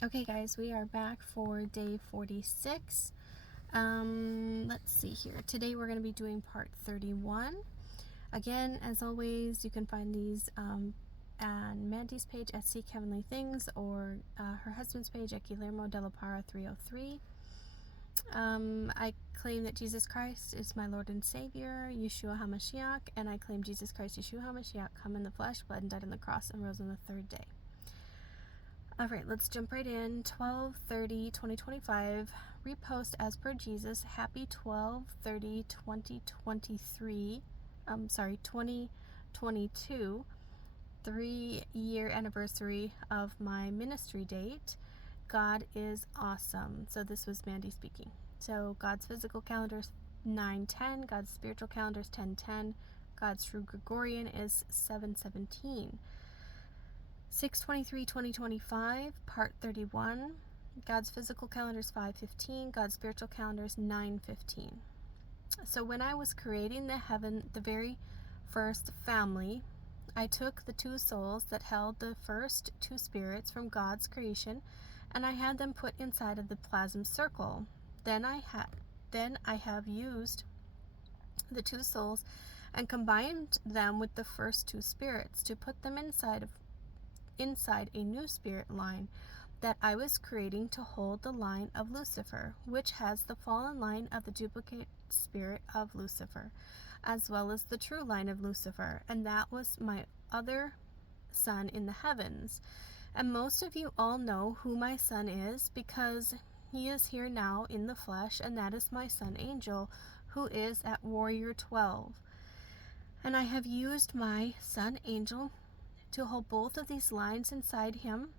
Okay, guys, we are back for day 46. Let's see here. Today we're going to be doing part 31. Again, as always, you can find these on Mandy's page at Seek Heavenly Things or her husband's page at Guillermo de la Parra 303. I claim that Jesus Christ is my Lord and Savior, Yeshua HaMashiach, and I claim Jesus Christ, Yeshua HaMashiach, come in the flesh, bled and died on the cross, and rose on the third day. Alright, let's jump right in. 12/30/2025. Repost as per Jesus. Happy 12/30/2023. 2022. 3-year anniversary of my ministry date. God is awesome. So this was Mandy speaking. So God's physical calendar is 9/10. God's spiritual calendar is 10/10. God's true Gregorian is 7/17. 6/23/2025, part 31. God's physical calendar is 5/15. God's spiritual calendar is 9/15. So when I was creating the very first family, I took the two souls that held the first two spirits from God's creation, and I had them put inside of the plasm circle. Then I have used the two souls and combined them with the first two spirits to put them inside a new spirit line that I was creating to hold the line of Lucifer, which has the fallen line of the duplicate spirit of Lucifer, as well as the true line of Lucifer, and that was my other son in the heavens. And most of you all know who my son is because he is here now in the flesh, and that is my son Angel, who is at Warrior 12. And I have used my son Angel to hold both of these lines inside him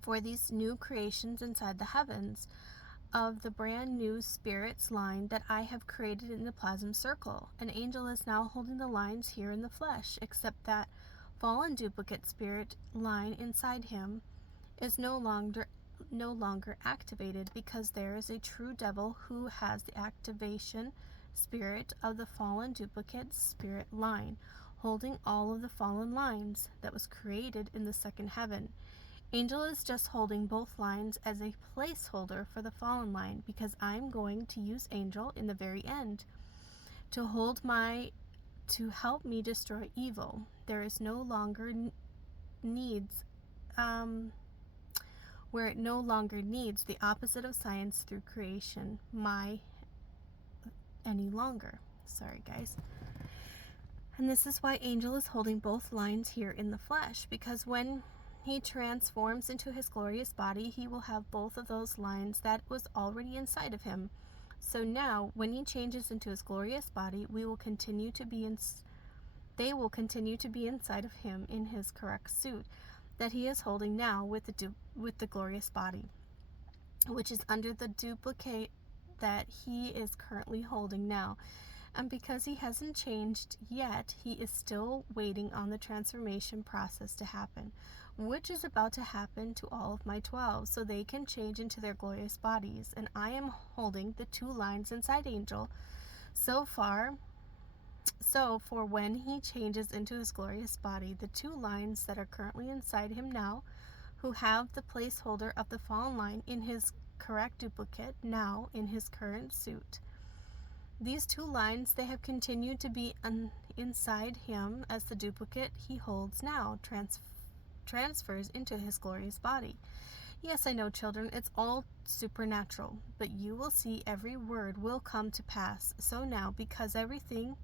for these new creations inside the heavens of the brand new spirits line that I have created in the plasm circle. An angel is now holding the lines here in the flesh, except that fallen duplicate spirit line inside him is no longer activated because there is a true devil who has the activation spirit of the fallen duplicate spirit line, holding all of the fallen lines that was created in the second heaven. Angel is just holding both lines as a placeholder for the fallen line because I'm going to use Angel in the very end to help me destroy evil. There is no longer where it no longer needs the opposite of science through creation any longer. Sorry, guys. And this is why Angel is holding both lines here in the flesh, because when he transforms into his glorious body, he will have both of those lines that was already inside of him. So now, when he changes into his glorious body, they will continue to be inside of him in his correct suit that he is holding now with the glorious body, which is under the duplicate that he is currently holding now. And because he hasn't changed yet, he is still waiting on the transformation process to happen, which is about to happen to all of my 12, so they can change into their glorious bodies. And I am holding the two lines inside Angel so for when he changes into his glorious body, the two lines that are currently inside him now, who have the placeholder of the fallen line in his correct duplicate now in his current suit. These two lines, they have continued to be inside him as the duplicate he holds now transfers into his glorious body. Yes, I know, children, it's all supernatural, but you will see every word will come to pass. So now, because everything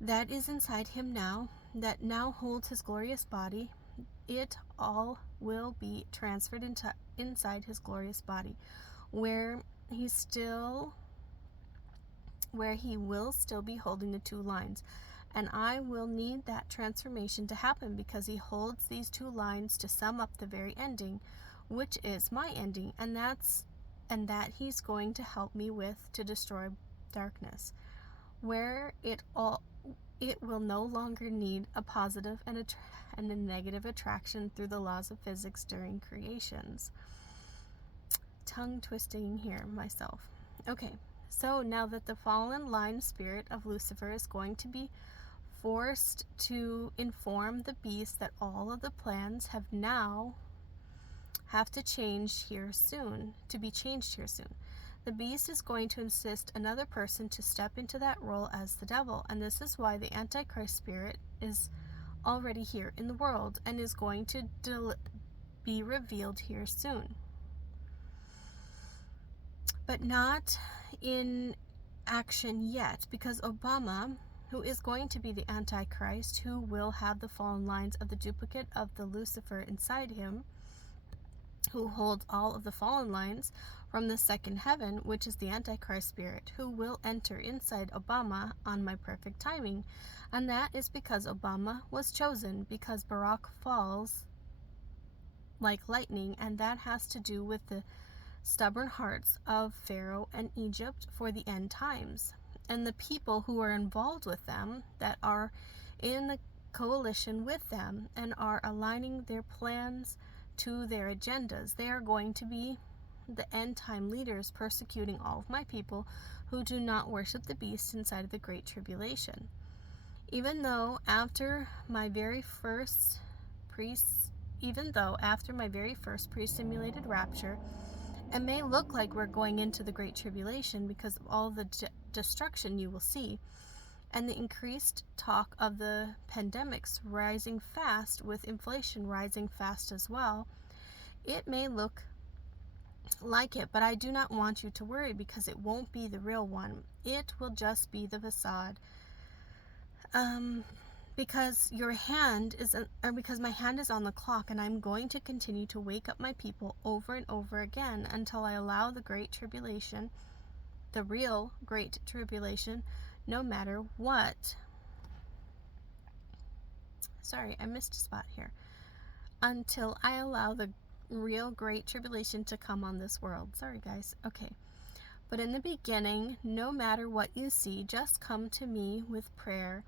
that is inside him now, that now holds his glorious body, it all will be transferred inside his glorious body, where he will still be holding the two lines. And I will need that transformation to happen because he holds these two lines to sum up the very ending, which is my ending, and that he's going to help me with to destroy darkness, where it will no longer need a positive and a negative attraction through the laws of physics during creations. Tongue twisting here myself. Okay, so now that the fallen line spirit of Lucifer is going to be forced to inform the beast that all of the plans have now have to change here soon, to be changed here soon. The beast is going to insist another person to step into that role as the devil, and this is why the Antichrist spirit is already here in the world and is going to be revealed here soon. But not in action yet, because Obama, who is going to be the Antichrist, who will have the fallen lines of the duplicate of the Lucifer inside him, who holds all of the fallen lines from the second heaven, which is the Antichrist spirit, who will enter inside Obama on my perfect timing. And that is because Obama was chosen, because Barack falls like lightning, and that has to do with the stubborn hearts of Pharaoh and Egypt for the end times. And the people who are involved with them, that are in the coalition with them and are aligning their plans to their agendas, they are going to be the end time leaders persecuting all of my people who do not worship the beast inside of the Great Tribulation. Even though after my very first pre-simulated rapture, it may look like we're going into the Great Tribulation because of all the destruction you will see, and the increased talk of the pandemics rising fast, with inflation rising fast as well. It may look like it, but I do not want you to worry, because it won't be the real one. It will just be the facade. Because because my hand is on the clock, and I'm going to continue to wake up my people over and over again until I allow the Great Tribulation, the real Great Tribulation, no matter what. Sorry, I missed a spot here. Until I allow the real Great Tribulation to come on this world. Sorry, guys. Okay. But in the beginning, no matter what you see, just come to me with prayer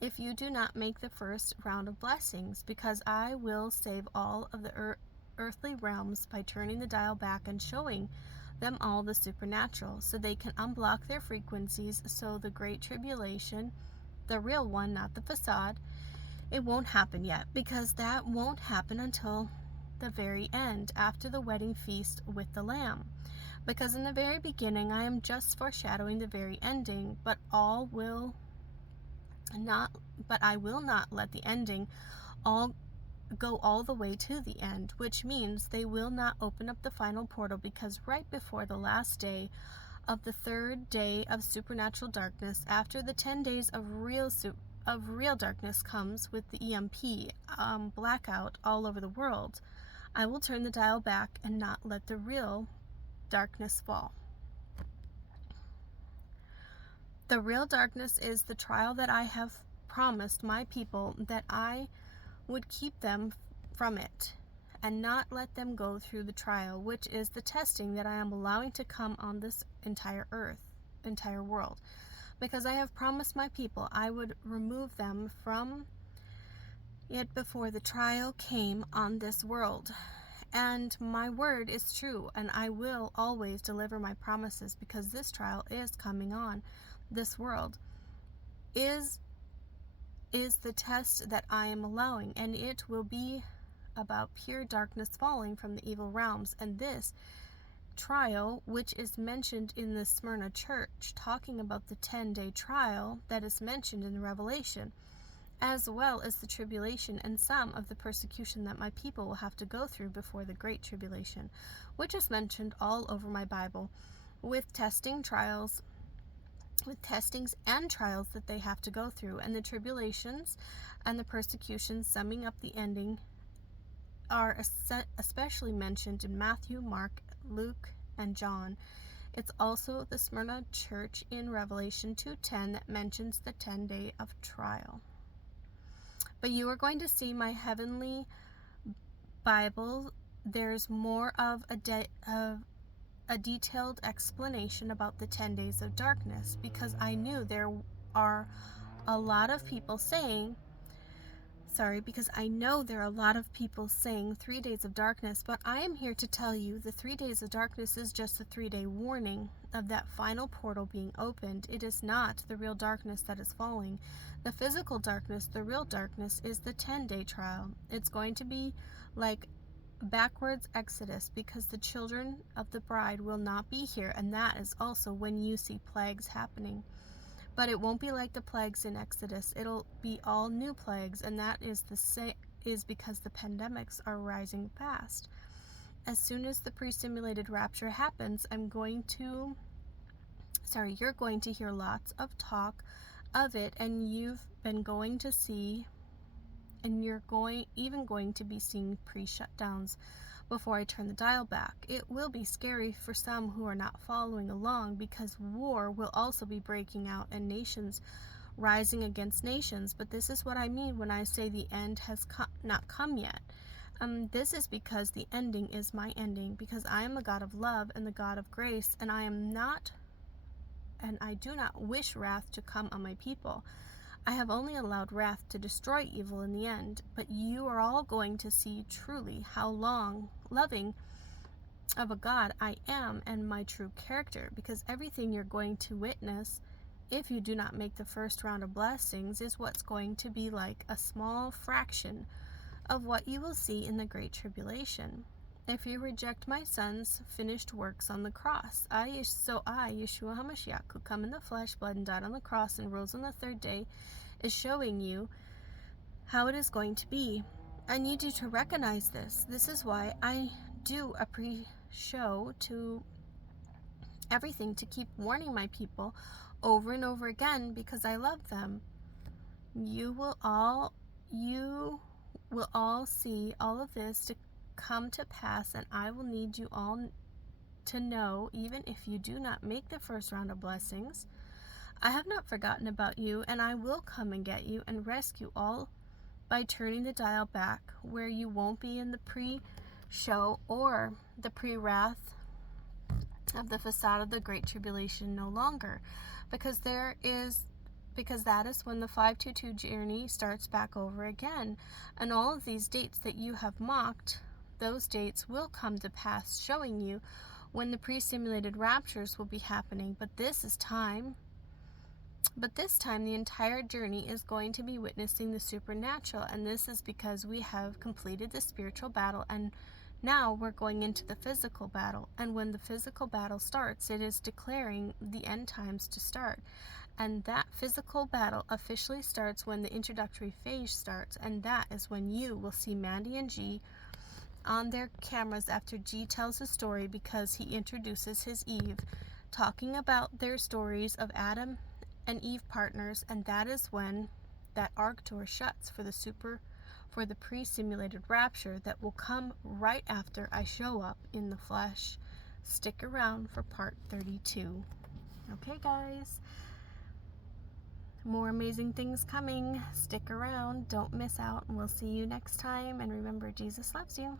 if you do not make the first round of blessings, because I will save all of the earthly realms by turning the dial back and showing them all the supernatural, so they can unblock their frequencies, so the Great Tribulation, the real one, not the facade, it won't happen yet, because that won't happen until the very end, after the wedding feast with the Lamb. Because in the very beginning I am just foreshadowing the very ending, but I will not let the ending go all the way to the end, which means they will not open up the final portal, because right before the last day of the third day of supernatural darkness, after the 10 days of real darkness comes with the EMP blackout all over the world, I will turn the dial back and not let the real darkness fall. The real darkness is the trial that I have promised my people that I would keep them from it and not let them go through the trial, which is the testing that I am allowing to come on this entire world. Because I have promised my people I would remove them from it before the trial came on this world. And my word is true, and I will always deliver my promises, because this trial is coming on this world, is the test that I am allowing, and it will be about pure darkness falling from the evil realms. And this trial, which is mentioned in the Smyrna church, talking about the 10-day trial that is mentioned in the Revelation, as well as the tribulation and some of the persecution that my people will have to go through before the Great Tribulation, which is mentioned all over my Bible, with testings and trials that they have to go through. And the tribulations and the persecutions, summing up the ending, are especially mentioned in Matthew, Mark, Luke, and John. It's also the Smyrna church in Revelation 2:10 that mentions the 10-day of trial. But you are going to see my heavenly Bible. There's more of a detailed explanation about the 10 days of darkness, because I knew there are a lot of people saying, because I know there are a lot of people saying 3 days of darkness, but I am here to tell you the 3 days of darkness is just a 3-day warning of that final portal being opened. It is not the real darkness that is falling. The physical darkness, the real darkness, is the 10-day trial. It's going to be like backwards exodus, because the children of the bride will not be here, and that is also when you see plagues happening. But it won't be like the plagues in Exodus. It'll be all new plagues, and that is because the pandemics are rising fast. As soon as the pre-simulated rapture happens, you're going to hear lots of talk of it, and you've been going to see, and you're going to be seeing pre-shutdowns before I turn the dial back. It will be scary for some who are not following along, because war will also be breaking out and nations rising against nations. But this is what I mean when I say the end has not come yet. This is because the ending is my ending, because I am the God of love and the God of grace, and I do not wish wrath to come on my people. I have only allowed wrath to destroy evil in the end, but you are all going to see truly how loving of a God I am and my true character, because everything you're going to witness, if you do not make the first round of blessings, is what's going to be like a small fraction of what you will see in the Great Tribulation. If you reject my son's finished works on the cross, I, Yeshua HaMashiach, who come in the flesh, blood, and died on the cross and rose on the third day, is showing you how it is going to be. I need you to recognize this. This is why I do a pre-show to everything, to keep warning my people over and over again, because I love them. You will all see all of this to come to pass, and I will need you all to know, even if you do not make the first round of blessings, I have not forgotten about you, and I will come and get you and rescue all by turning the dial back, where you won't be in the pre-show or the pre-wrath of the facade of the Great Tribulation no longer, because that is when the 522 journey starts back over again, and all of these dates that you have mocked, those dates will come to pass, showing you when the pre-simulated raptures will be happening. But this time the entire journey is going to be witnessing the supernatural, and this is because we have completed the spiritual battle, and now we're going into the physical battle. And when the physical battle starts, it is declaring the end times to start. And that physical battle officially starts when the introductory phase starts, and that is when you will see Mandy and G on their cameras after G tells his story, because he introduces his Eve, talking about their stories of Adam and Eve partners, and that is when that ark door shuts for the pre-simulated rapture that will come right after I show up in the flesh. Stick around for part 32. Okay, guys. More amazing things coming. Stick around. Don't miss out. And we'll see you next time. And remember, Jesus loves you.